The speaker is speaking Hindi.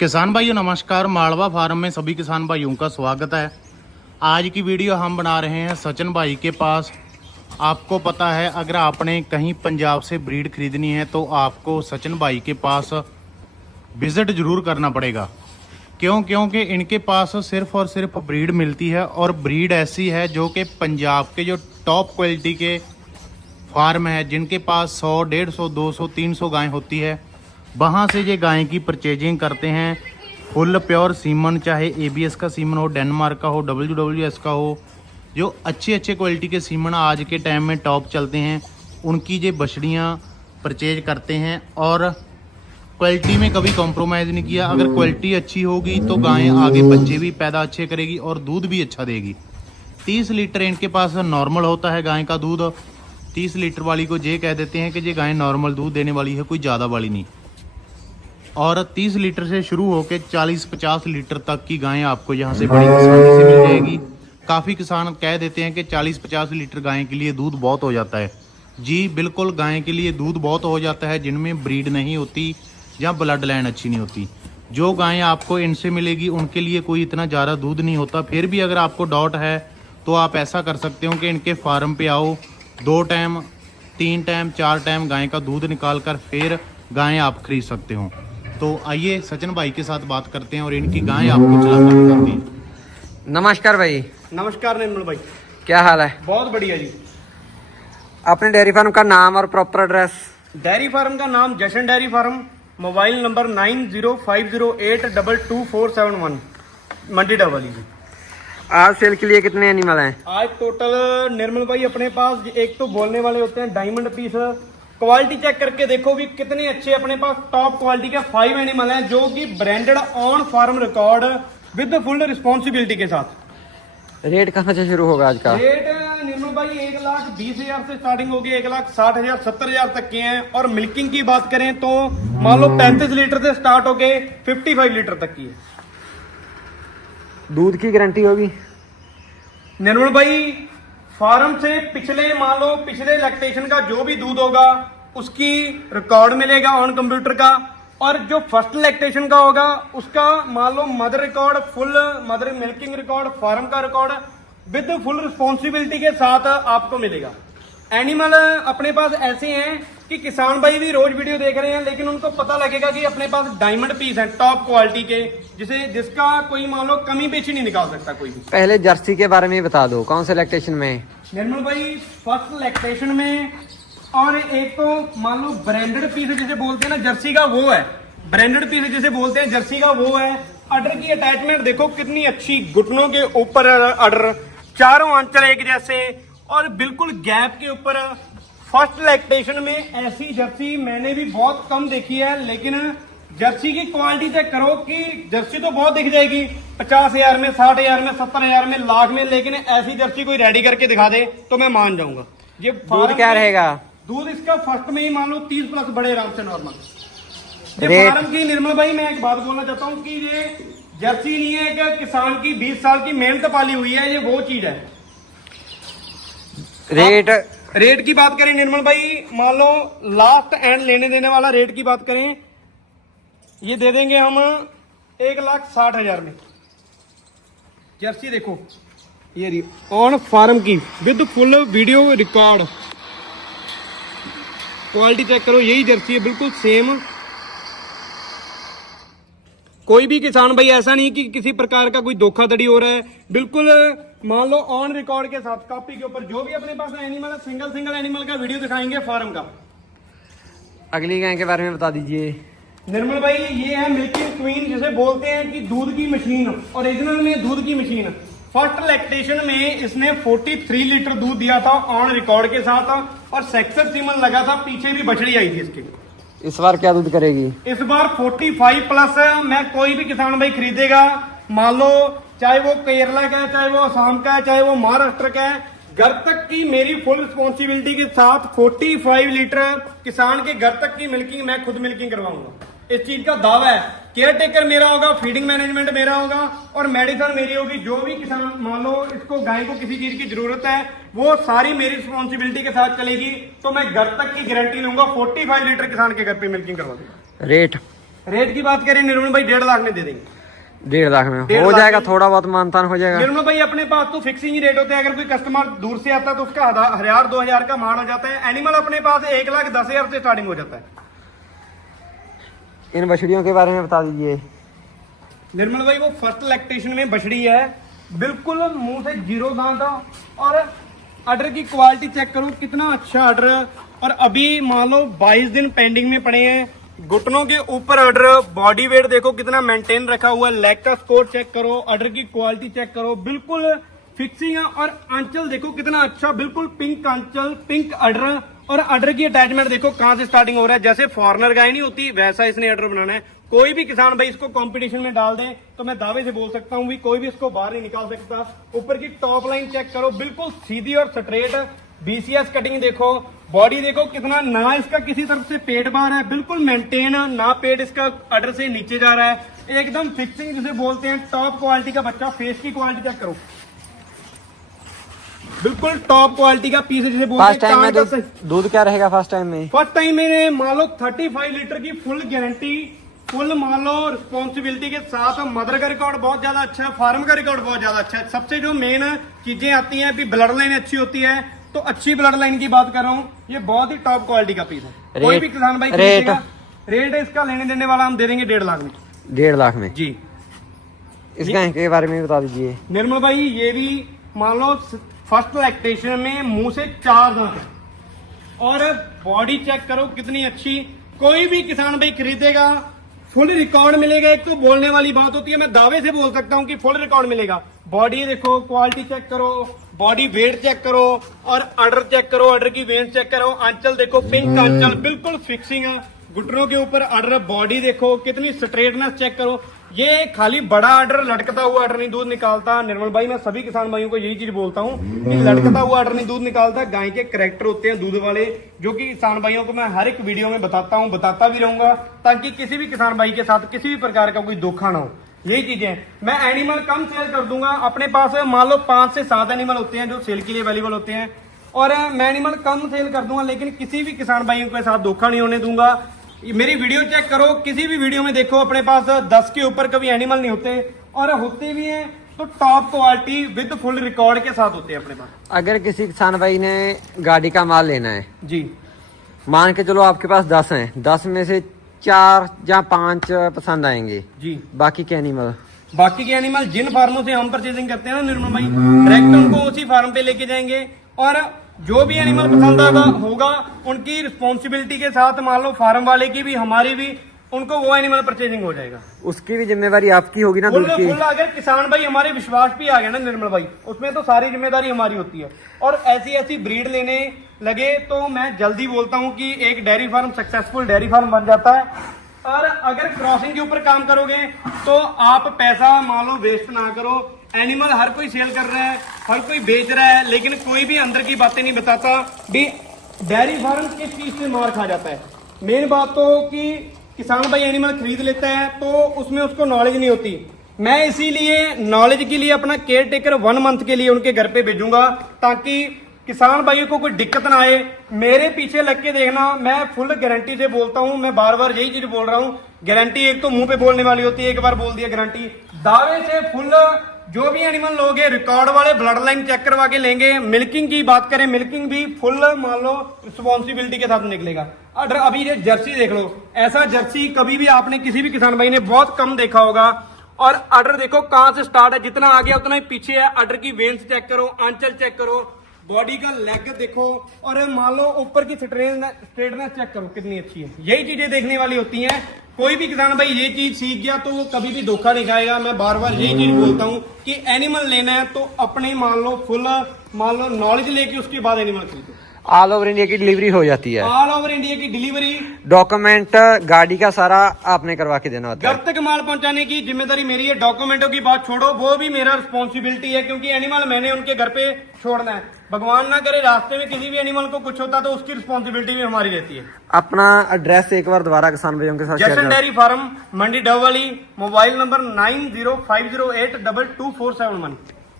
किसान भाइयों नमस्कार। मालवा फार्म में सभी किसान भाइयों का स्वागत है। आज की वीडियो हम बना रहे हैं सचिन भाई के पास। आपको पता है अगर आपने कहीं पंजाब से ब्रीड खरीदनी है तो आपको सचिन भाई के पास विजिट जरूर करना पड़ेगा। क्योंकि इनके पास सिर्फ और सिर्फ ब्रीड मिलती है और ब्रीड ऐसी है जो कि पंजाब के जो टॉप क्वालिटी के फार्म है जिनके पास 100, 150, 200, 300 गाय होती है, वहाँ से ये गाय की परचेजिंग करते हैं। फुल प्योर सीमन, चाहे एबीएस का सीमन हो, डेनमार्क का हो, डब्ल्यूडब्ल्यूएस का हो, जो अच्छे क्वालिटी के सीमन आज के टाइम में टॉप चलते हैं, उनकी ये बछड़ियाँ परचेज करते हैं। और क्वालिटी में कभी कॉम्प्रोमाइज़ नहीं किया। अगर क्वालिटी अच्छी होगी तो गाय आगे बच्चे भी पैदा अच्छे करेगी और दूध भी अच्छा देगी। 30 लीटर इनके पास नॉर्मल होता है गाय का दूध। 30 लीटर वाली को ये कह देते हैं कि ये गाय नॉर्मल दूध देने वाली है, कोई ज़्यादा वाली नहीं। और 30 लीटर से शुरू होकर 40-50 लीटर तक की गायें आपको यहाँ से बड़ी आसानी से मिल जाएगी। काफ़ी किसान कह देते हैं कि 40-50 लीटर गाय के लिए दूध बहुत हो जाता है। जी बिल्कुल, गाय के लिए दूध बहुत हो जाता है जिनमें ब्रीड नहीं होती या ब्लड लाइन अच्छी नहीं होती। जो गायें आपको इनसे मिलेगी उनके लिए कोई इतना ज़्यादा दूध नहीं होता। फिर भी अगर आपको डाउट है तो आप ऐसा कर सकते हो कि इनके फार्म पे आओ, 2 टाइम 3 टाइम 4 टाइम गाय का दूध निकाल कर फिर गायें आप खरीद सकते हो। तो आइए सचिन भाई के साथ बात करते हैं और इनकी गाय आपको चलाकर दिखाते हैं। नमस्कार भाई। नमस्कार निर्मल भाई, क्या हाल है? बहुत बढ़िया जी। अपने डेयरी फार्म का नाम और प्रॉपर एड्रेस? डेयरी फार्म का नाम जशन डेयरी फार्म, मोबाइल नंबर 9050822471, मंडी डबली जी। आज सेल के लिए कितने एनिमल हैं? आज टोटल निर्मल भाई अपने पास एक तो बोलने वाले होते हैं डायमंड पीस। क्वालिटी चेक करके देखो भी कितने अच्छे अपने पास टॉप क्वालिटी के 5 एनिमल हैं जो कि branded on farm record with full responsibility के साथ। रेट कहाँ से शुरू होगा आज का? रेट निर्मल भाई 1,20,000 से स्टार्टिंग होगी, 1,60,000 70,000 तक के हैं। और मिल्किंग की बात करें तो मान लो 35 लीटर से स्टार्ट होके 55 लीटर तक की है। दूध की गारंटी होगी निर्मल भाई? फार्म से पिछले लैक्टेशन का जो भी दूध होगा उसकी रिकॉर्ड मिलेगा ऑन कंप्यूटर का। और जो फर्स्ट लैक्टेशन का होगा उसका मान लो mother record, full mother milking record, farm का रिकॉर्ड विद फुल रिस्पॉन्सिबिलिटी के साथ आपको मिलेगा। एनिमल अपने पास ऐसे हैं कि किसान भाई भी रोज वीडियो देख रहे हैं लेकिन उनको पता लगेगा कि अपने पास डायमंड पीस हैं टॉप क्वालिटी के, जिसका कोई मान लो कमी पेशी नहीं निकाल सकता कोई भी। पहले जर्सी के बारे में बता दो, कौन से लैक्टेशन में? निर्मल भाई फर्स्ट लैक्टेशन में, और एक तो मान लो ब्रांडेड पीस जिसे बोलते हैं ना जर्सी का, वो है ब्रांडेड पीस जिसे बोलते हैं जर्सी का, वो है। अडर की अटैचमेंट देखो कितनी अच्छी, घुटनों के ऊपर अडर, चारों आंचल एक जैसे और बिल्कुल गैप के ऊपर। फर्स्ट लैक्टेशन में ऐसी जर्सी मैंने भी बहुत कम देखी है, लेकिन जर्सी की क्वालिटी चेक करो कि जर्सी तो बहुत दिख जाएगी 50,000 में, 60,000 में, 70,000 में, लाख में, लेकिन ऐसी जर्सी कोई रेडी करके दिखा दे तो मैं मान जाऊंगा। ये दूध क्या रहेगा? दूध इसका फर्स्ट में ही मान लो 30 प्लस बड़े आराम से नॉर्मल। ये फार्म की निर्मल भाई मैं एक बात बोलना चाहता हूँ कि ये जर्सी नहीं है कि किसान की 20 साल की मेहनत पाली हुई है, ये वो चीज है। रेट की बात करें निर्मल भाई, मान लो लास्ट एंड लेने देने वाला रेट की बात करें, ये दे देंगे हम 1,60,000 में। जर्सी देखो ये ऑन फार्म की with full video record, quality check करो, यही जर्सी है बिल्कुल सेम। कोई भी किसान भाई ऐसा नहीं कि किसी प्रकार का कोई धोखाधड़ी हो रहा है, बिल्कुल मान लो ऑन रिकॉर्ड के साथ कॉपी के ऊपर जो भी अपने पास एनिमल है, सिंगल एनिमल का वीडियो दिखाएंगे फार्म का। अगली गाय के बारे में बता दीजिए निर्मल भाई। ये है मिल्किंग क्वीन जिसे बोलते हैं कि दूध की मशीन, ओरिजिनल में दूध की मशीन। फर्स्ट लैक्टेशन में इसने 43 लीटर दूध दिया था ऑन रिकॉर्ड के साथ, और सेक्सर सीमन लगा था, पीछे भी बछड़ी आई थी इसकी। इस बार क्या दूध करेगी? इस बार 45 प्लस है। मैं कोई भी किसान भाई खरीदेगा, मान लो चाहे वो केरला का है, चाहे वो असम का है, चाहे वो महाराष्ट्र का है, घर तक की मेरी फुल रिस्पॉन्सिबिलिटी के साथ 45 लीटर किसान के घर तक की मिल्किंग मैं खुद मिल्किंग करवाऊंगा। इस चीज का दावा है। केयर टेकर मेरा होगा, फीडिंग मैनेजमेंट मेरा होगा और मेडिसिन मेरी होगी। जो भी किसान मान लो इसको गाय को किसी चीज की जरूरत है वो सारी मेरी रिस्पॉन्सिबिलिटी के साथ चलेगी, तो मैं घर तक की गारंटी लूंगा। 45 लीटर किसान के घर पे मिल्किंग करवा दूंगा। रेट रेट की बात करें निर्मल भाई 1.5 लाख में दे देंगे। 1.5 लाख में 1.5 हो लाख जाएगा, में। थोड़ा बहुत मानतान हो जाएगा। निर्मल भाई अपने पास तो फिक्सिंग ही रेट होते हैं, अगर कोई कस्टमर दूर से आता है तो उसका 1000-2000 का माल हो जाता है। एनिमल अपने पास 1,10,000 से स्टार्टिंग हो जाता है। इन बछड़ियों के बारे में बता दीजिए। निर्मल भाई वो फर्स्ट लैक्टेशन में बछड़ी है, बिल्कुल मुंह से 0 दांत, और अडर की क्वालिटी चेक करो कितना अच्छा अडर, और अभी मान लो 22 दिन पेंडिंग में पड़े हैं। घुटनों के ऊपर अडर, बॉडी वेट देखो कितना मेंटेन रखा हुआ है, लेग का स्कोर चेक करो, अडर की क्वालिटी चेक करो, बिल्कुल फिक्सिंग है। और आंचल देखो कितना अच्छा, बिल्कुल पिंक आंचल, पिंक अडर, और अडर की अटैचमेंट देखो कहां से स्टार्टिंग हो रहा है। जैसे फॉरनर गाय नहीं होती वैसा इसने अडर बनाना है। कोई भी किसान भाई इसको कंपटीशन में डाल दे तो मैं दावे से बोल सकता हूं भी कोई भी इसको बाहर नहीं निकाल सकता। ऊपर की टॉप लाइन चेक करो, बिल्कुल सीधी और स्ट्रेट, बीसीएस कटिंग देखो, बॉडी देखो कितना, ना इसका किसी तरफ से पेट बाहर है, बिल्कुल मेंटेन, ना पेट इसका अडर से नीचे जा रहा है, एकदम फिक्सिंग जिसे बोलते हैं, टॉप क्वालिटी का बच्चा। फेस की क्वालिटी चेक करो, बिल्कुल टॉप क्वालिटी का पीस जिसे बोलते हैं। फर्स्ट टाइम में दूध क्या रहेगा? फर्स्ट टाइम में फर्स्ट टाइम में मान लो 35 लीटर की फुल गारंटी, फुल मान लो रिस्पॉन्सिबिलिटी के साथ। मदर का रिकॉर्ड बहुत ज्यादा अच्छा है, फार्म का रिकॉर्ड बहुत ज्यादा अच्छा है। सबसे जो मेन चीजें आती हैं भी ब्लड लाइन अच्छी होती है, तो अच्छी ब्लड लाइन की बात कर रहा हूँ, ये बहुत ही टॉप क्वालिटी का पीस है। कोई भी किसान भाई खरीदेगा, रेट इसका लेने देने वाला हम दे देंगे 1.5 लाख में। 1.5 लाख में जी। इसका के बारे में बता दीजिए। निर्मल भाई ये भी मान लो फर्स्ट लैक्टेशन में मुंह से 4 दांत है, और बॉडी चेक करो कितनी अच्छी। कोई भी किसान भाई खरीदेगा फुल रिकॉर्ड मिलेगा। एक तो बोलने वाली बात होती है, मैं दावे से बोल सकता हूं कि फुल रिकॉर्ड मिलेगा। बॉडी देखो, क्वालिटी चेक करो, बॉडी वेट चेक करो, और अडर चेक करो, अडर की वेट चेक करो, आंचल देखो पिंक आंचल, बिल्कुल फिक्सिंग है, घुटनों के ऊपर अडर, बॉडी देखो कितनी स्ट्रेटनेस चेक करो। ये खाली बड़ा अडर, लटकता हुआ अडर नहीं दूध निकालता। निर्मल भाई मैं सभी किसान भाइयों को यही चीज बोलता हूँ कि लटकता हुआ अडर नहीं दूध निकालता। गाय के कैरेक्टर होते हैं दूध वाले, जो कि किसान भाइयों को मैं हर एक वीडियो में बताता हूँ, बताता भी रहूंगा, ताकि किसी भी किसान भाई के साथ किसी भी प्रकार का कोई धोखा ना हो। यही चीजें मैं एनिमल कम सेल कर दूंगा। अपने पास मान लो 5 से 7 एनिमल होते हैं जो सेल के लिए अवेलेबल होते हैं, और मैं एनिमल कम सेल कर दूंगा, लेकिन किसी भी किसान भाइयों के साथ धोखा नहीं होने दूंगा। मेरी वीडियो चेक करो, किसी भी वीडियो में देखो अपने पास 10 के ऊपर कभी एनिमल नहीं होते, और होते भी हैं तो top quality with full record के साथ होते हैं अपने पास। अगर किसी किसान भाई ने गाड़ी का माल लेना है, जी, मान के चलो आपके पास 10 हैं, 10 में से 4 या 5 पसंद आएंगे, जी, बाकी के एनिमल बाकी के एनिमल जिन फार्मों से हम परचेजिंग करते हैं ना निर्मल भाई, डायरेक्ट उनको उसी फार्म पे लेके जाएंगे, और जो भी एनिमल पसंद होगा उनकी रिस्पॉन्सिबिलिटी के साथ, मान लो फार्म वाले की भी हमारी भी, उनको वो एनिमल परचेजिंग हो जाएगा। उसकी भी जिम्मेदारी आपकी होगी ना फुल दूध की। फुल अगर किसान भाई हमारे विश्वास भी आ गया ना निर्मल भाई, उसमें तो सारी जिम्मेदारी हमारी होती है। और ऐसी ऐसी ब्रीड लेने लगे तो मैं जल्दी बोलता हूं कि एक dairy farm successful dairy farm बन जाता है। और अगर क्रॉसिंग के ऊपर काम करोगे तो आप पैसा मान लो वेस्ट ना करो। एनिमल हर कोई सेल कर रहा है, हर कोई बेच रहा है, लेकिन कोई भी अंदर की बातें नहीं बताता भी डेयरी फार्म किस चीज से मार खा जाता है। मेन बात तो कि किसान भाई एनिमल खरीद लेता है तो उसमें उसको नॉलेज नहीं होती। मैं इसीलिए नॉलेज के लिए अपना केयर टेकर 1 मंथ के लिए उनके घर पे भेजूंगा, ताकि किसान भाइयों को कोई दिक्कत ना आए। मेरे पीछे लग के देखना, मैं फुल गारंटी से बोलता हूं, मैं बार बार यही चीज बोल रहा हूं। गारंटी एक तो मुंह पे बोलने वाली होती है, एक बार बोल दिया गारंटी, दावे से फुल जो भी एनिमल लोगे रिकॉर्ड वाले ब्लड लाइन चेक करवा के लेंगे। मिल्किंग की बात करें, मिल्किंग भी फुल मान लो रिस्पॉन्सिबिलिटी के साथ निकलेगा। अगर अभी ये जर्सी देख लो, ऐसा जर्सी कभी भी आपने किसी भी किसान भाई ने बहुत कम देखा होगा। और अडर देखो कहां से स्टार्ट है, जितना आ गया उतना ही पीछे है। अडर की वेन्स चेक करो, आंचल चेक करो, बॉडी का लेग देखो, और मान लो ऊपर की स्ट्रेटनेस चेक करो कितनी अच्छी है। यही चीजें देखने वाली होती हैं। कोई भी किसान भाई ये चीज सीख गया तो वो कभी भी धोखा नहीं खाएगा। मैं बार बार यही चीज बोलता हूँ कि एनिमल लेना है तो अपने मान लो फुल मान लो नॉलेज लेके उसके बाद एनिमल खरीदो। ऑल ओवर इंडिया की डिलीवरी हो जाती है। ऑल ओवर इंडिया की डिलीवरी, डॉक्यूमेंट गाड़ी का सारा आपने करवा के देना होता है। घर तक माल पहुंचाने की जिम्मेदारी मेरी है। डॉक्यूमेंटों की बात छोड़ो, वो भी मेरा रिस्पॉन्सिबिलिटी है, क्योंकि एनिमल मैंने उनके घर पे छोड़ना है। भगवान ना करे रास्ते में किसी भी एनिमल को कुछ होता तो उसकी रिस्पॉन्सिबिलिटी भी हमारी रहती है। अपना एड्रेस एक बार दोबारा किसान भाइयों के साथ शेयर जैसन करें। डेयरी फार्म, मंडी डबवाली, मोबाइल नंबर 9050822471।